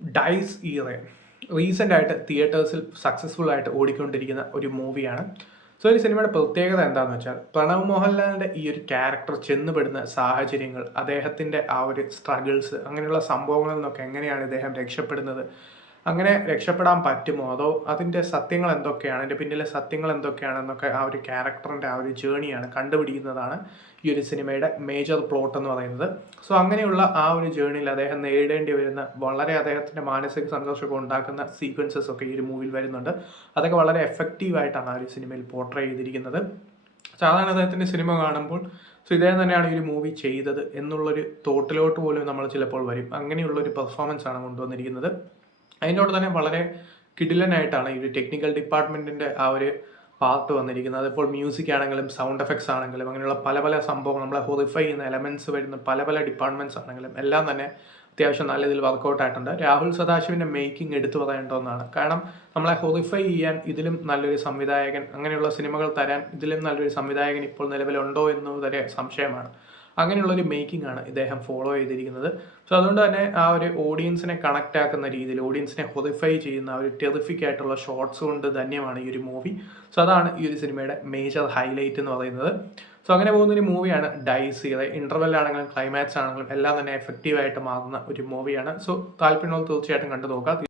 Dyes ഈറെ recent ആയിട്ട് തിയേറ്റേഴ്സിൽ successful ആയിട്ട് ഓടിക്കൊണ്ടിരിക്കുന്ന ഒരു മൂവിയാണ്. സോ ഈ സിനിമയുടെ പ്രത്യേകത എന്താണെന്ന് വെച്ചാൽ പ്രണവ് മോഹൻലാലിൻ്റെ ഈ ഒരു ക്യാരക്ടർ ചെന്നുപെടുന്ന സാഹചര്യങ്ങൾ, അദ്ദേഹത്തിൻ്റെ ആ ഒരു സ്ട്രഗിൾസ്, അങ്ങനെയുള്ള സംഭവങ്ങളിൽ നിന്നൊക്കെ എങ്ങനെയാണ് ഇദ്ദേഹം രക്ഷപ്പെടുന്നത്, അങ്ങനെ രക്ഷപ്പെടാൻ പറ്റുമോ, അതോ അതിൻ്റെ സത്യങ്ങൾ എന്തൊക്കെയാണ്, അതിൻ്റെ പിന്നിലെ സത്യങ്ങൾ എന്തൊക്കെയാണെന്നൊക്കെ ആ ഒരു ക്യാരക്ടറിൻ്റെ ആ ഒരു ജേണിയാണ് കണ്ടുപിടിക്കുന്നതാണ് ഈ ഒരു സിനിമയുടെ മേജർ പ്ലോട്ട് എന്ന് പറയുന്നത്. സോ അങ്ങനെയുള്ള ആ ഒരു ജേണിയിൽ അദ്ദേഹം നേരിടേണ്ടി വരുന്ന വളരെ അദ്ദേഹത്തിൻ്റെ മാനസിക സംഘർഷമൊക്കെ ഉണ്ടാക്കുന്ന സീക്വൻസസ് ഒക്കെ ഈ ഒരു മൂവിയിൽ വരുന്നുണ്ട്. അതൊക്കെ വളരെ എഫക്റ്റീവായിട്ടാണ് ആ ഒരു സിനിമയിൽ പോർട്രേ ചെയ്തിരിക്കുന്നത്. സാധാരണ അദ്ദേഹത്തിൻ്റെ സിനിമ കാണുമ്പോൾ സോ ഇദ്ദേഹം തന്നെയാണ് ഈ ഒരു മൂവി ചെയ്തത് എന്നുള്ളൊരു തോട്ടിലോട്ട് പോലും നമ്മൾ ചിലപ്പോൾ വരും. അങ്ങനെയുള്ളൊരു പെർഫോമൻസ് ആണ് കൊണ്ടുവന്നിരിക്കുന്നത്. അതിനോട് തന്നെ വളരെ കിടിലനായിട്ടാണ് ഈ ഒരു ടെക്നിക്കൽ ഡിപ്പാർട്ട്മെൻറ്റിൻ്റെ ആ ഒരു പാർട്ട് വന്നിരിക്കുന്നത്. അതിപ്പോൾ മ്യൂസിക് ആണെങ്കിലും സൗണ്ട് എഫക്ട്സ് ആണെങ്കിലും അങ്ങനെയുള്ള പല പല സംഭവങ്ങൾ, നമ്മളെ ഹൊറിഫൈ ചെയ്യുന്ന എലമെൻറ്റ്സ് വരുന്ന പല പല ഡിപ്പാർട്ട്മെൻറ്റ്സ് ആണെങ്കിലും എല്ലാം തന്നെ അത്യാവശ്യം നല്ല രീതിയിൽ വർക്കൗട്ട് ആയിട്ടുണ്ട്. രാഹുൽ സദാശിവിൻ്റെ മേക്കിംഗ് എടുത്തു പറയേണ്ട ഒന്നാണ്. കാരണം നമ്മളെ ഹൊറിഫൈ ചെയ്യാൻ ഇതിലും നല്ലൊരു സംവിധായകൻ, അങ്ങനെയുള്ള സിനിമകൾ തരാൻ ഇതിലും നല്ലൊരു സംവിധായകൻ ഇപ്പോൾ നിലവിലുണ്ടോ എന്ന് വരെ സംശയമാണ്. അങ്ങനെയുള്ളൊരു മേക്കിംഗ് ആണ് ഇദ്ദേഹം ഫോളോ ചെയ്തിരിക്കുന്നത്. സോ അതുകൊണ്ട് തന്നെ ആ ഒരു ഓഡിയൻസിനെ കണക്റ്റ് ആക്കുന്ന രീതിയിൽ, ഓഡിയൻസിനെ ഹൊറിഫൈ ചെയ്യുന്ന ആ ഒരു ടെറിഫിക് ആയിട്ടുള്ള ഷോർട്സ് കൊണ്ട് ധന്യമാണ് ഈ ഒരു മൂവി. സോ അതാണ് ഈ ഒരു സിനിമയുടെ മേജർ ഹൈലൈറ്റ് എന്ന് പറയുന്നത്. സോ അങ്ങനെ പോകുന്ന ഒരു മൂവിയാണ് ഡൈസ് ഈറെ. ഇൻ്റർവെൽ ആണെങ്കിലും ക്ലൈമാക്സ് ആണെങ്കിലും എല്ലാം തന്നെ എഫക്റ്റീവായിട്ട് മാറുന്ന ഒരു മൂവിയാണ്. സോ താല്പര്യമുള്ളത് തീർച്ചയായിട്ടും കണ്ടു നോക്കുക.